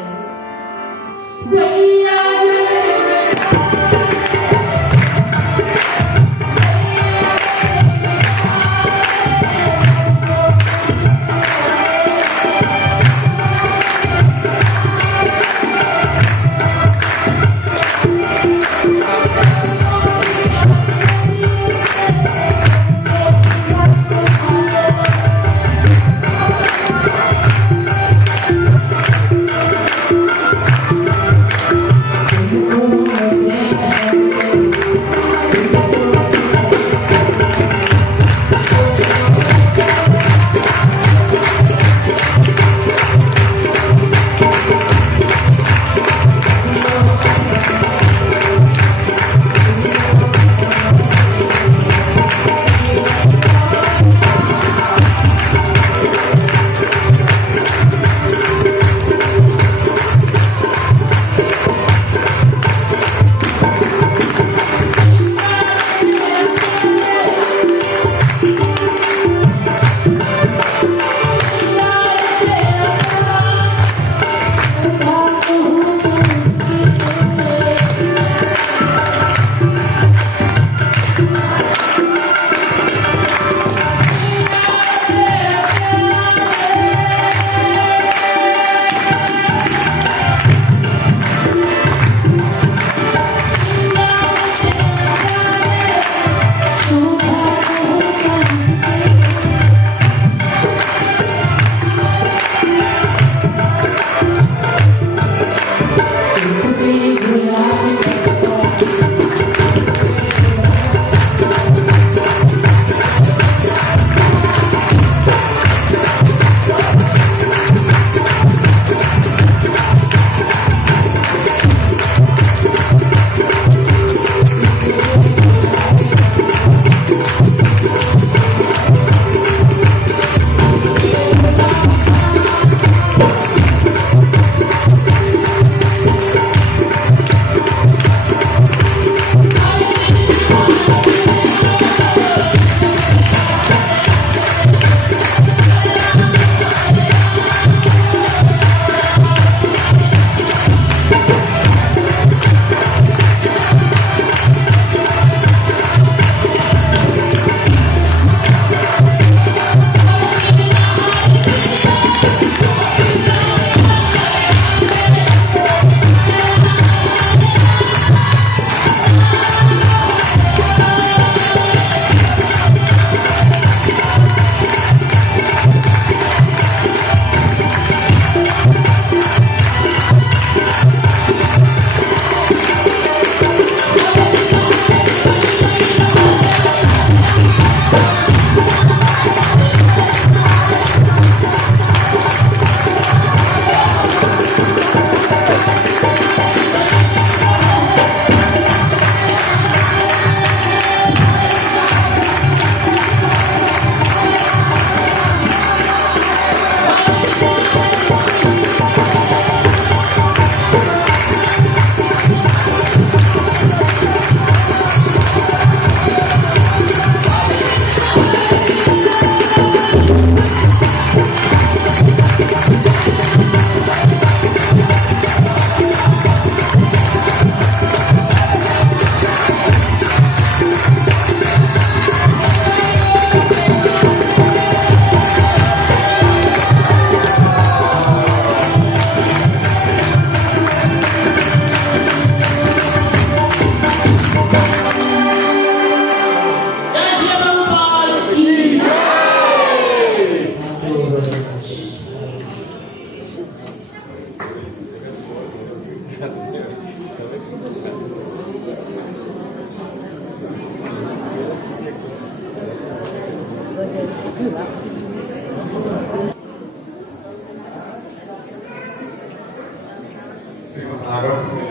श्रीमद्भागवत में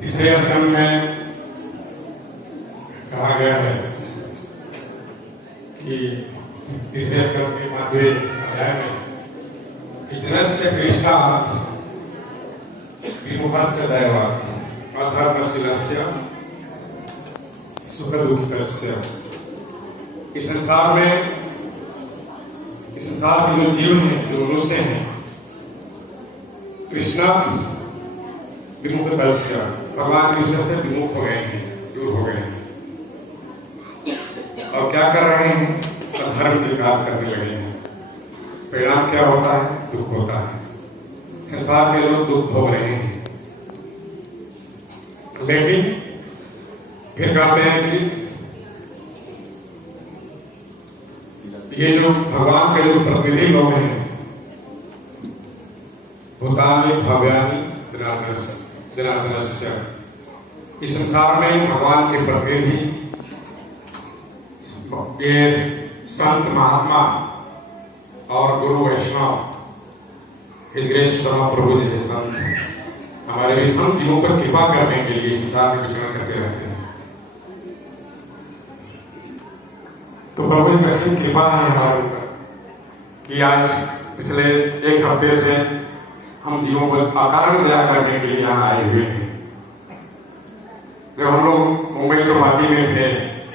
तीसरे आश्रम में कहा गया है कि तीसरे आश्रम के 5वें अध्याय में इतरस्य कृष्णात् विमुखस्य दैवात् अधर्मशीलस्य सुख दुखस्य। इस संसार में, इस संसार के जो जीव हैं, जो मनुष्य हैं, कृष्ण विमुख दस्य, भगवान कृष्ण से विमुख हो गए हैं, दूर हो गए हैं, और क्या कर रहे हैं? धर्म के विकास करने लगे हैं। परिणाम क्या होता है? दुख होता है। संसार के लोग दुख भोग रहे हैं, लेकिन फिर कहते हैं कि ये जो भगवान के जो प्रतिनिधि लोग हैं, भूतानि भव्यानि जनार्दनस्य, इस संसार में भगवान के प्रतिनिधि ये संत महात्मा और गुरु वैष्णव, हिजरेश प्रभु जैसे संत हमारे भी संत जीवों पर कृपा करने के लिए संसार में विचरण करते रहते हैं। तो प्रभु की कैसी कृपा है हमारे ऊपर कि आज पिछले एक हफ्ते से हम जीवों पर अकारण दया करने के लिए यहाँ आए हुए हैं। जब हम लोग मुंबई चौपाटी में थे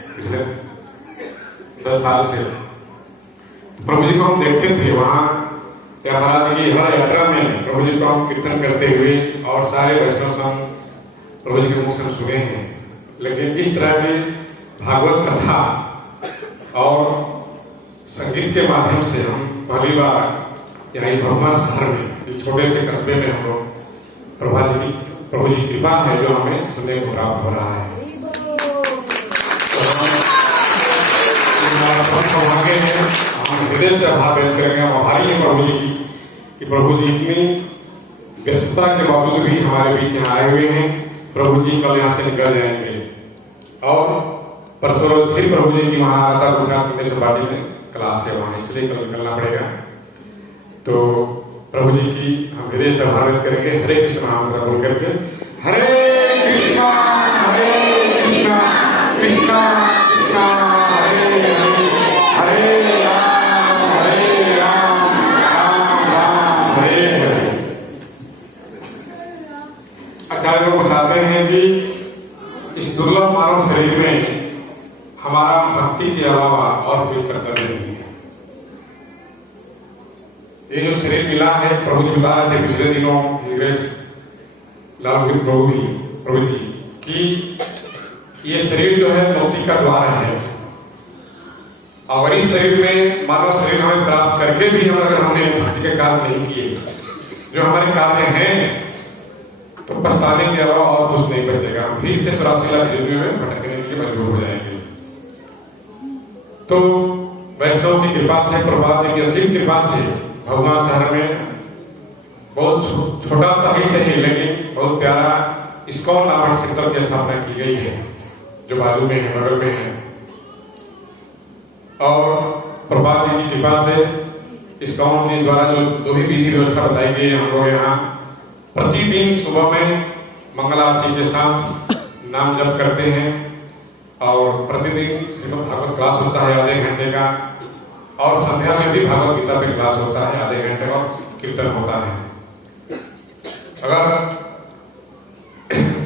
पिछले 10 साल से, प्रभु जी को हम देखते थे वहां महाराज की हर यात्रा में प्रभु जी को हम कीर्तन करते हुए और सारे वैष्णव संत प्रभु जी के मुख से सुने हैं। लेकिन इस तरह की भागवत कथा और संगीत के माध्यम से हम पहली बार यहाँ ब्रह्मा शहर में, इस छोटे से कस्बे में हम लोग प्रभु जी की कृपा है जो हमें सुनने को प्राप्त हो रहा है। भाग्य है, हम हृदय से आभार व्यक्त करेंगे, हम आभारी हैं प्रभु जी की कि प्रभु जी इतनी व्यस्तता के बावजूद भी हमारे बीच यहाँ आए हुए हैं। प्रभु जी कल यहाँ से निकल जाएंगे और परसों फिर प्रभु जी की महाराता गुजरात में चौपाटी में क्लास है, वहां इसलिए कल निकलना पड़ेगा। तो प्रभु जी की हम हृदय से आभार व्यक्त करेंगे। हरे कृष्ण महामंत्र बोल करके हरे कृष्णा कृष्णा कृष्णा हरे हरे राम राम राम हरे हरे। आचार्य लोग बताते हैं कि इस दुर्लभ मानव शरीर में हमारा भक्ति के अलावा और कोई कर्तव्य नहीं है। ये जो शरीर मिला है, प्रभु जी बता रहे थे पिछले दिनों लाल प्रभु जी कि ये शरीर जो है मोती का द्वार है, और इस शरीर में मानव शरीर हमें प्राप्त करके भी अगर हमने भक्ति के कार्य नहीं किए, जो हमारे कार्य हैं, तो पछताने के अलावा और कुछ नहीं बचेगा। हम फिर से 84 लाख हिंदुओं में भटकने के लिए मजबूर हो जाएंगे। तो वैष्णव की कृपा से, प्रभात की असीम कृपा से भगवान शहर में बहुत छोटा सा ही सही लेकिन बहुत प्यारा इस्कॉन नामक सेंटर की स्थापना की गई है, जो बाजू में है, बगल में है। और प्रभात जी की कृपा से इस्कॉन के द्वारा जो भी विधि व्यवस्था बताई गई है, हम लोग यहाँ प्रतिदिन सुबह में मंगल आरती के साथ नाम जप करते हैं, और प्रतिदिन श्रीमद् भागवत क्लास होता है आधे घंटे का, और संध्या में भी भागवत गीता पे क्लास होता है आधे घंटे, और कीर्तन होता है। अगर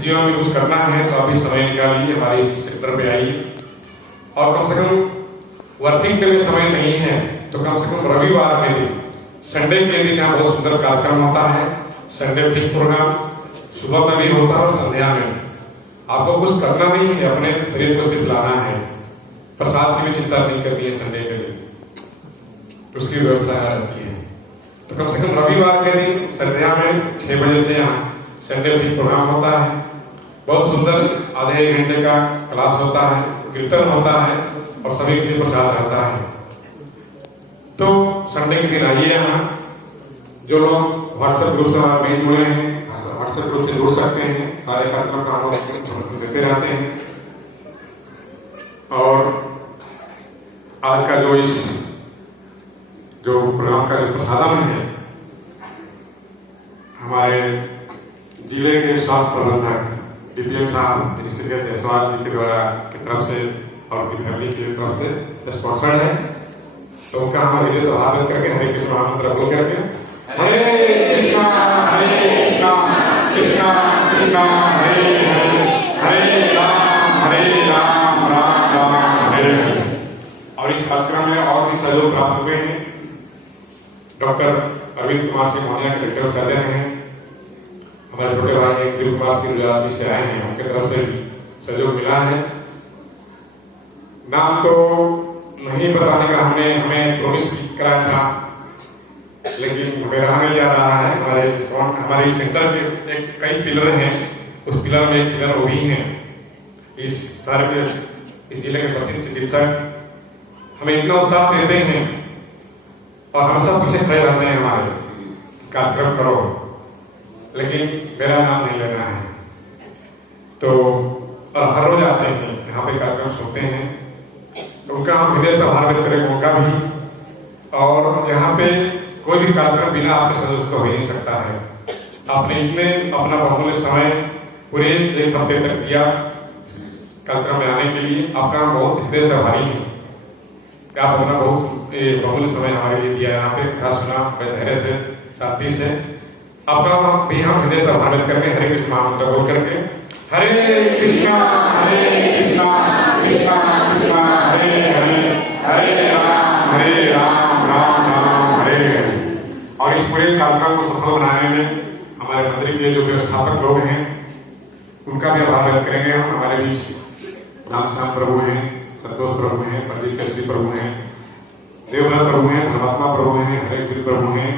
जीवन में कुछ करना है तो अभी समय निकालिए, हमारे इस सेक्टर पे आइए, और कम से कम वर्किंग के लिए समय नहीं है तो कम से कम रविवार के दिन, संडे के दिन यहाँ बहुत सुंदर कार्यक्रम होता है। संडे फिक्स प्रोग्राम सुबह में भी होता है और संध्या में। आपको कुछ करना नहीं है, अपने शरीर को सिर्फ लाना है, प्रसाद की भी चिंता नहीं करनी है संडे के दिन, तो उसकी व्यवस्था रहती है। तो कम से कम रविवार के दिन संध्या में 6 बजे से यहाँ संडे फिक्स प्रोग्राम होता है। बहुत सुंदर आधे घंटे का क्लास होता है, कीर्तन होता है, और सभी के लिए प्रसाद रहता है। तो संडे के दिन आइए यहाँ। जो लोग व्हाट्सएप ग्रुप से हमारे नहीं जुड़े हैं, व्हाट्सएप ग्रुप से जुड़ सकते हैं। सारे कार्यक्रम का हम लोग देते रहते हैं। और आज का जो प्रोग्राम का जो प्रसाधन है, हमारे जिले के स्वास्थ्य प्रबंधक डीपीएम साहब ऋषिकेश जायसवाल जी के द्वारा की तरफ से और उनकी फैमिली की तरफ से स्पॉन्सर्ड है, तो उनका हम हृदय से आभार व्यक्त करके हरे कृष्ण महामंत्र बोल करके हरे कृष्णा कृष्णा कृष्णा हरे हरे, हरे राम इस कार्यक्रम में और भी सहयोग प्राप्त हुए हैं। Doctor Arvind Kumar Singh Maurya director surgeon हैं, हमारे छोटे भाई एक दिलीप कुमार सिंह गुजरात से आए हैं, उनके तरफ से भी सहयोग मिला है। नाम तो नहीं बताने का हमने हमें प्रोमिस कराया था, लेकिन हमें रहा नहीं जा रहा है। हमारे सेंटर के एक कई पिलर हैं, उस पिलर में एक पिलर वो भी है। इस सारे इस जिले के प्रसिद्ध चिकित्सक हमें इतना उत्साह देते हैं और हम सब पीछे खड़े रहते हैं हमारे कार्यक्रम करो, लेकिन मेरा नाम नहीं लेना है। तो और हर रोज आते हैं यहाँ पे कार्यक्रम सुनते हैं, तो उनका हम हृदय से आभार व्यक्त करेंगे उनका भी। और यहाँ पे कोई भी कार्यक्रम बिना आपके सहयोग तो हो ही नहीं सकता है। आपने इतने अपना बहुमूल्य समय पूरे एक हफ्ते तक दिया कार्यक्रम में आने के लिए, आपका हम बहुत हृदय से आभारी हैं। आप अपना बहुत बहुमूल्य समय हमारे लिए दिया, यहाँ पे कथा सुना धैर्य से, शांति से। आपका भी हम हृदय से आभार व्यक्त करके हरे कृष्ण महामंत्र बोल करके हरे कृष्णा कृष्णा कृष्णा हरे हरे, हरे राम राम हरे हरे। और इस पूरे कार्यक्रम को सफल बनाने में हमारे मंदिर के जो व्यवस्थापक लोग हैं उनका भी आभार व्यक्त करेंगे हम। हमारे बीच रामश्याम प्रभु हैं, संतोष प्रभु हैं, प्रदीप केसरी प्रभु हैं, देवव्रत प्रभु हैं, धर्मात्मा प्रभु हैं, हरे वीर प्रभु हैं,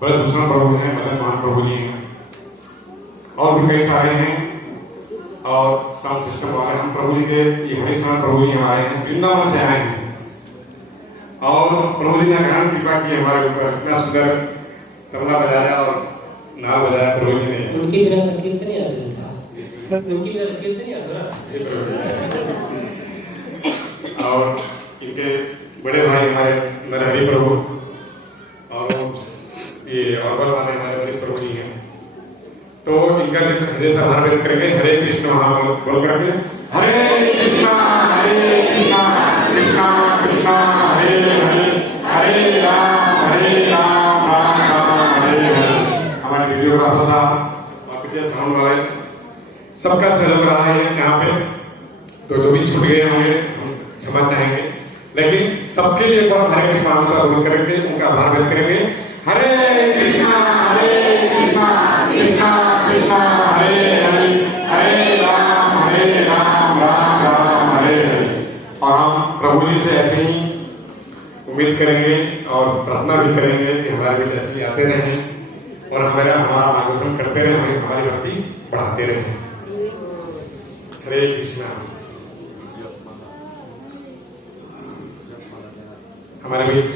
ब्रजभूषण प्रभु हैं, मदन मोहन प्रभु जी हैं और भी कई सारे हैं। और साउंड सिस्टम वाले हम प्रभु जी के ये हरिशरण प्रभु जी हमारे हैं, वृंदावन से आए हैं और प्रभु जी ने ग्रहण कृपा की हमारे ऊपर। इतना सुंदर तबला बजाया और नाल बजाया प्रभु जी ने। उनकी बिना कीर्तन नहीं आता, उनकी बिना कीर्तन नहीं आता। और इनके बड़े भाई हमारे नरहरि प्रभु और ये अरबल वाले हमारे वरिष्ठ प्रभु जी हैं, तो इनका भी हृदय से आभार व्यक्त करेंगे। हरे कृष्ण महामंत्र बोल करके हरे कृष्णा कृष्णा कृष्णा हरे हरे, हरे राम राम हरे हरे। हमारे वीडियोग्राफर साहब और पीछे साउंड वाले सबका सहयोग रहा है यहाँ पे, तो जो भी छूट गए होंगे हम क्षमा चाहेंगे, लेकिन सबके लिए एक बार हरे कृष्ण महामंत्र बोल करके उनका आभार व्यक्त करेंगे। हरे कृष्णा कृष्णा कृष्णा हरे हरे, हरे राम राम हरे हरे। और हम प्रभु जी से ऐसे ही उम्मीद करेंगे और प्रार्थना भी करेंगे कि हमारे बीच ऐसे ही आते रहें और हमारा मार्गदर्शन करते रहें, हमारी भक्ति बढ़ाते रहें। हरे कृष्णा। हमारे बीच